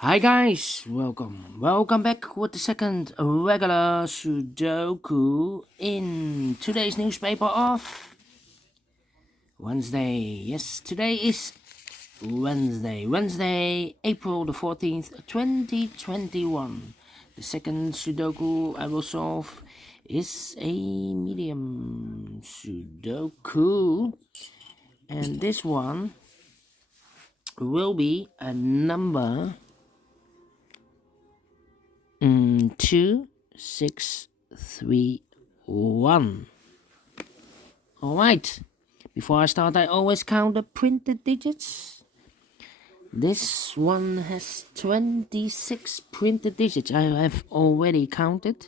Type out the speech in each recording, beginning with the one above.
Hi guys, welcome back with the second regular Sudoku in today's newspaper of Wednesday. Yes, today is Wednesday, April the 14th, 2021. The second Sudoku I will solve is a medium Sudoku, and this one will be a number 2631. Alright, before I start, I always count the printed digits. This one has 26 printed digits. I have already counted.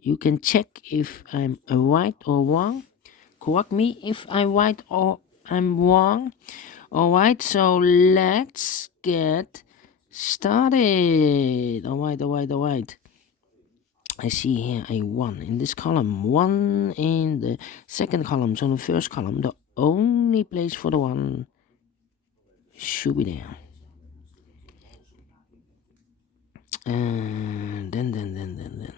You can check if I'm right or wrong. Correct me if I'm right or I'm wrong. Alright, so let's get started. Alright. I see here a 1 in this column, 1 in the second column. So in the first column, the only place for the 1 should be there. And then.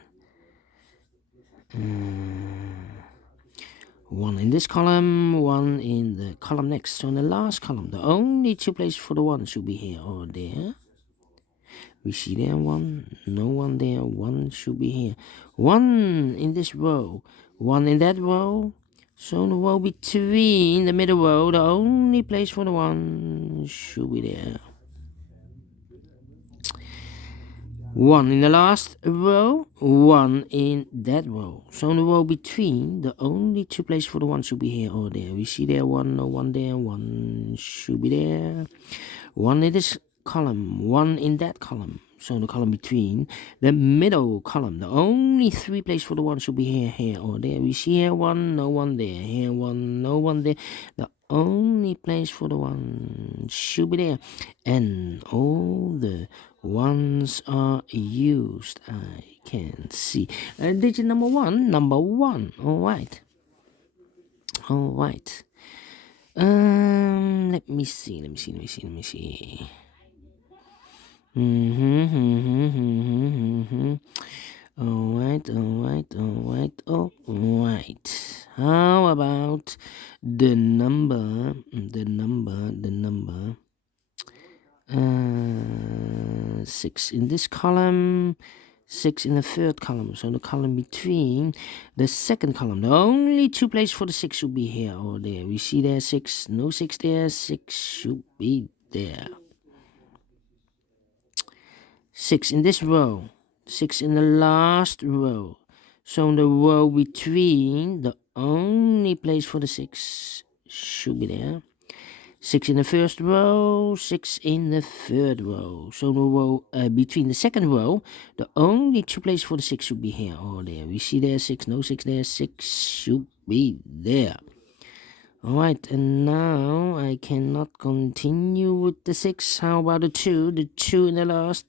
1 in this column, 1 in the column next. So in the last column, the only two places for the 1 should be here or there. We see there 1, no 1 there, 1 should be here. 1 in this row, 1 in that row. So in the row between the middle row, the only place for the 1 should be there. 1 in the last row, 1 in that row. So in the row between, the only two places for the 1 should be here or there. We see there 1, no 1 there, 1 should be there. 1 in this column, 1 in that column. So in the column between, the middle column, the only three places for the 1 should be here or there. We see here 1, no 1 there, here 1, no 1 there. The only place for the 1 should be there. And all the 1s are used, I can see. Digit number 1, number 1. Alright. Let me see. Alright. How about the number? 6 in this column, 6 in the third column. So the column between the second column, the only two places for the 6 should be here or there. We see there 6, no 6 there, 6 should be there. 6 in this row, 6 in the last row. So in the row between, the only place for the 6 should be there. 6 in the first row, 6 in the third row. So the row between the second row, the only two places for the 6 should be here or there. We see there 6, no 6 there, 6 should be there. Alright, and now I cannot continue with the 6. How about the 2? The 2 in the last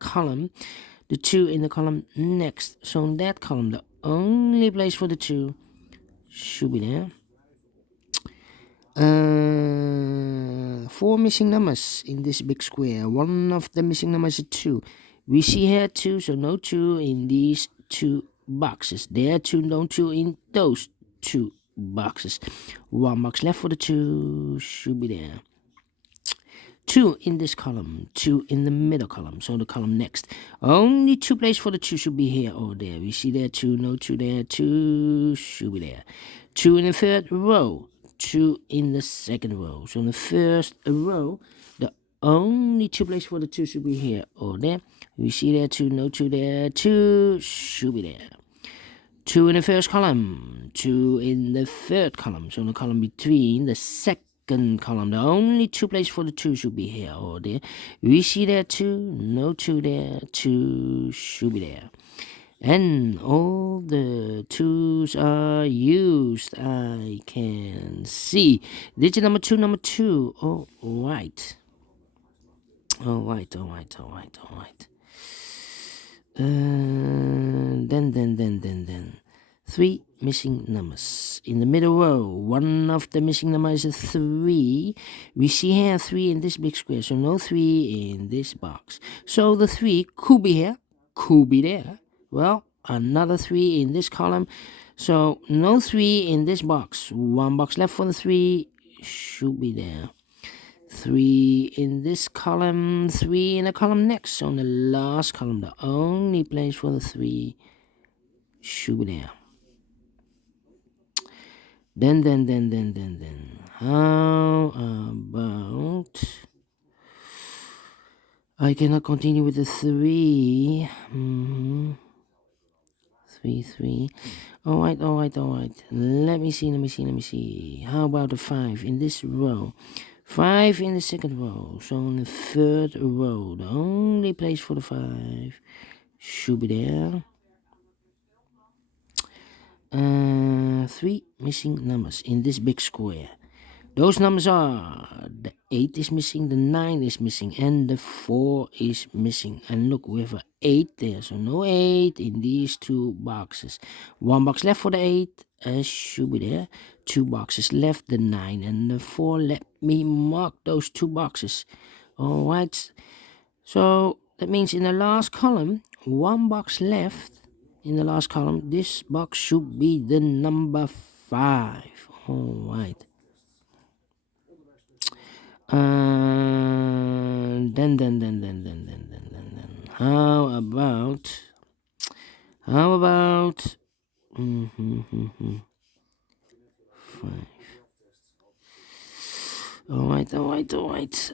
column, the 2 in the column next. So in that column, the only place for the 2 should be there. 4 missing numbers in this big square. One of the missing numbers is 2. We see here 2, so no 2 in these 2 boxes. There 2, no 2 in those 2 boxes. 1 box left for the 2 should be there. 2 in this column, 2 in the middle column, so the column next. Only 2 places for the 2 should be here or there. We see there 2, no 2 there, 2 should be there. 2 in the third row, 2 in the second row. So in the first row, the only 2 places for the 2 should be here or there. We see there 2, no 2 there, 2 should be there. 2 in the first column, 2 in the third column. So in the column between the second column, the only 2 places for the 2 should be here or there. We see there 2, no 2 there, 2 should be there. And all the 2s are used, I can see. Digit number 2, Alright. Then. 3 missing numbers. In the middle row, one of the missing numbers is a 3. We see here 3 in this big square, so no 3 in this box. So the 3 could be here, could be there. Well, another 3 in this column. So no 3 in this box. One box left for the 3, should be there. 3 in this column, 3 in the column next. So in the last column, the only place for the 3 should be there. Then, how about... I cannot continue with the 3. 3. Alright. Let me see. How about the 5 in this row? 5 in the second row. So in the third row, the only place for the 5 should be there. 3 missing numbers in this big square. Those numbers are the 8 is missing, the 9 is missing, and the 4 is missing. And look, we have an 8 there, so no 8 in these 2 boxes. 1 box left for the 8, should be there. 2 boxes left, the 9 and the 4. Let me mark those 2 boxes. Alright, so that means in the last column, 1 box left. In the last column, this box should be the number 5. Alright. Then. How about 5? Alright.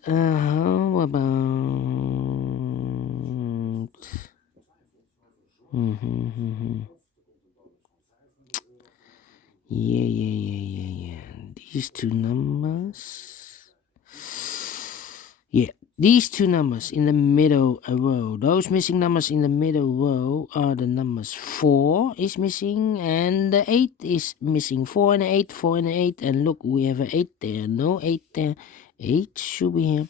How about Yeah. These 2 numbers. Yeah, these 2 numbers in the middle row. Those missing numbers in the middle row are the numbers 4 is missing and the 8 is missing. 4 and 8, 4 and 8. And look, we have an 8 there. No 8 there. 8 should be here.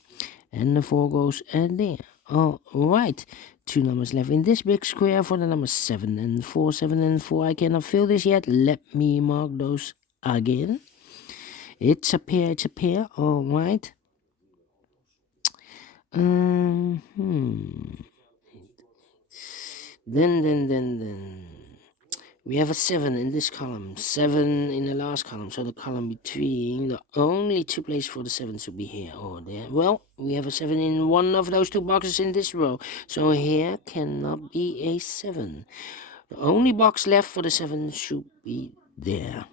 And the 4 goes there. Alright. 2 numbers left in this big square for the numbers 7 and 4. 7 and 4. I cannot fill this yet. Let me mark those again. It's a pair. Alright. Then. We have a 7 in this column, 7 in the last column, so the column between, the only 2 places for the 7 should be here or there. Well, we have a 7 in one of those 2 boxes in this row, so here cannot be a 7. The only box left for the 7 should be there.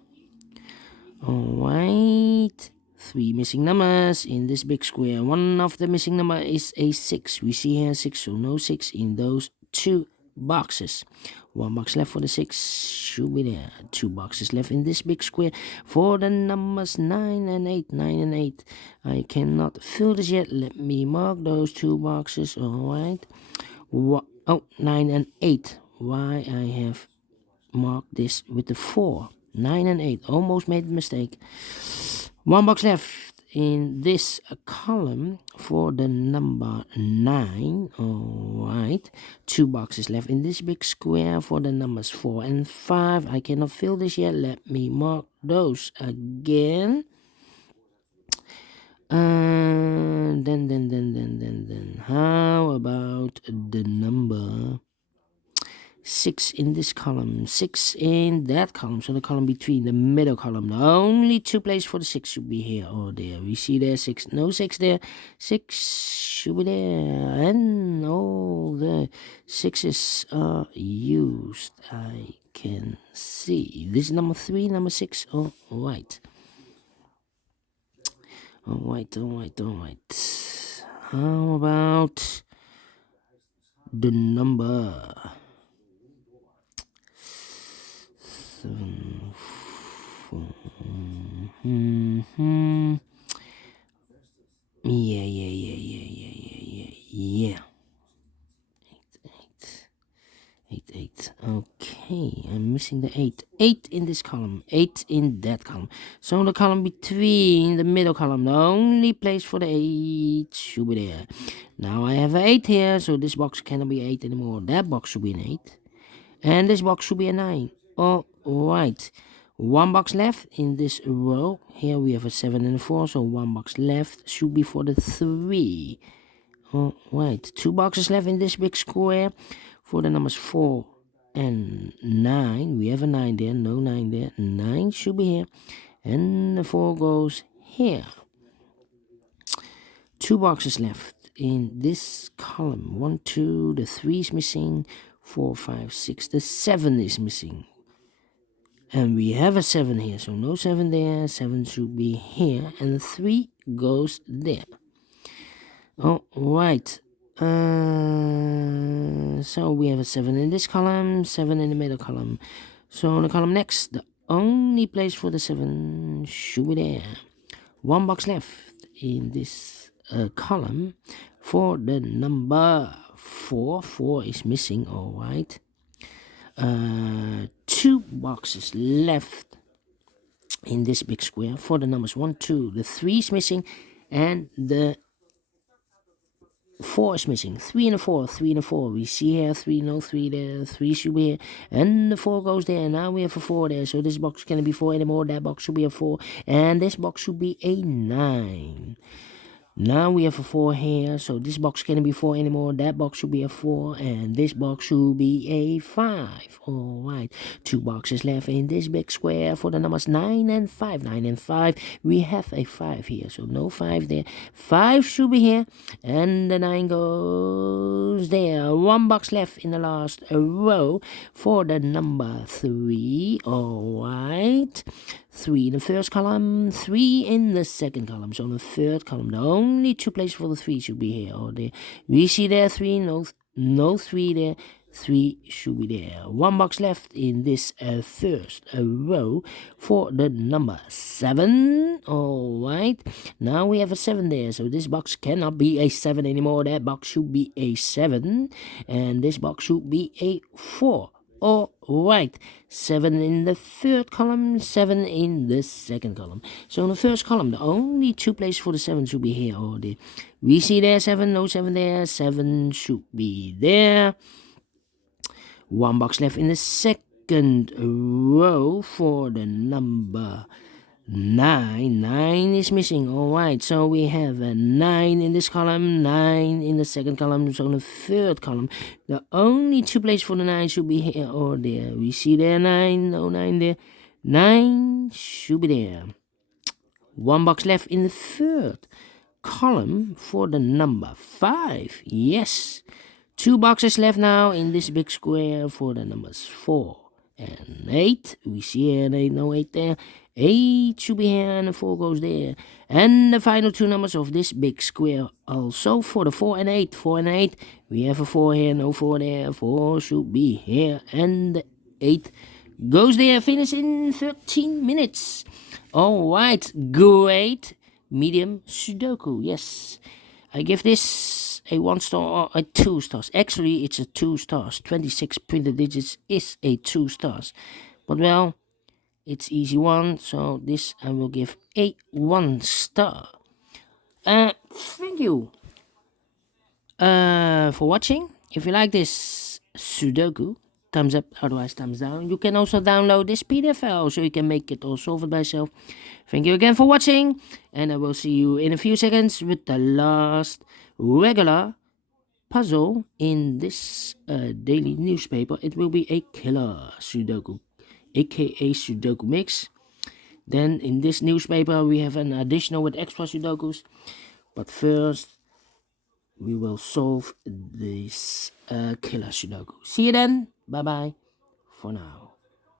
Alright, 3 missing numbers in this big square. One of the missing number is a 6. We see here 6, so no 6 in those 2 boxes. 1 box left for the 6 should be there. 2 boxes left in this big square for the numbers 9 and 8. 9 and 8. I cannot fill this yet. Let me mark those 2 boxes. Alright. 9 and 8. Why I have marked this with the 4. 9 and 8. Almost made a mistake. 1 box left in this column for the number 9. Alright. 2 boxes left in this big square for the numbers 4 and 5. I cannot fill this yet. Let me mark those again. Then. How about the number 6 in this column, 6 in that column, so the column between, the middle column. The only 2 places for the 6 should be here or there. We see there 6, no 6 there, 6 should be there, and all the 6's are used. I can see. This is number 3, number 6, alright. Alright. How about the number 7, 4. Yeah. 8. Okay, I'm missing the 8. 8 in this column, 8 in that column. So the column between, the middle column, the only place for the 8 should be there. Now I have an 8 here, so this box cannot be 8 anymore. That box should be an 8. And this box should be a 9. Oh, right, 1 box left in this row. Here we have a 7 and a 4, so 1 box left should be for the 3. All right, 2 boxes left in this big square for the numbers 4 and 9. We have a 9 there, no 9 there. 9 should be here, and the 4 goes here. 2 boxes left in this column. 1, 2, the 3 is missing. 4, 5, 6, the 7 is missing. And we have a 7 here, so no 7 there. 7 should be here, and the 3 goes there. All right. So we have a 7 in this column, 7 in the middle column. So in the column next, the only place for the 7 should be there. 1 box left in this column for the number 4. 4 is missing, all right. 2 boxes left in this big square for the numbers 1, 2. The 3 is missing, and the 4 is missing. 3 and a 4, 3 and a 4. We see here 3, no 3 there. 3 should be here, and the 4 goes there. Now we have a 4 there, so this box can't be 4 anymore. That box should be a 4, and this box should be a 9. Now we have a 4 here, so this box can't be 4 anymore. That box should be a 4, and this box should be a 5. Alright, 2 boxes left in this big square for the numbers 9 and 5. 9 and 5, we have a 5 here, so no 5 there. 5 should be here, and the 9 goes there. 1 box left in the last row for the number 3. Alright, 3 in the first column, 3 in the second column. So in the third column, the only 2 places for the 3 should be here or there. We see there 3, no 3 there. 3 should be there. 1 box left in this first row for the number 7. Alright, now we have a 7 there, so this box cannot be a 7 anymore. That box should be a 7, and this box should be a 4. Alright, 7 in the third column, 7 in the second column. So in the first column, the only 2 places for the 7 should be here or there. We see there 7, no 7 there. 7 should be there. 1 box left in the second row for the number 9. 9 is missing. Alright, so we have a 9 in this column, 9 in the second column. So in the third column, the only 2 places for the 9 should be here or there. We see there 9, no 9 there. 9 should be there. 1 box left in the third column for the number 5. Yes. 2 boxes left now in this big square for the numbers 4 and 8. We see here 8, no 8 there. 8 should be here, and the 4 goes there. And the final 2 numbers of this big square also for the 4 and 8. 4 and 8. We have a 4 here, no 4 there. 4 should be here, and the 8 goes there. Finish in 13 minutes. Alright, great. Medium Sudoku, yes. I give this a 1 star or a 2 stars. Actually, it's a 2 stars. 26 printed digits is a 2 stars. But well, it's easy one, so this I will give a 1 star. Thank you for watching. If you like this Sudoku, thumbs up, otherwise thumbs down. You can also download this PDF file so you can make it all solve it by yourself. Thank you again for watching, and I will see you in a few seconds with the last regular puzzle in this daily newspaper. It will be a killer Sudoku, aka Sudoku Mix. Then in this newspaper we have an additional with extra Sudokus. But first we will solve this killer Sudoku. See you then. Bye bye for now.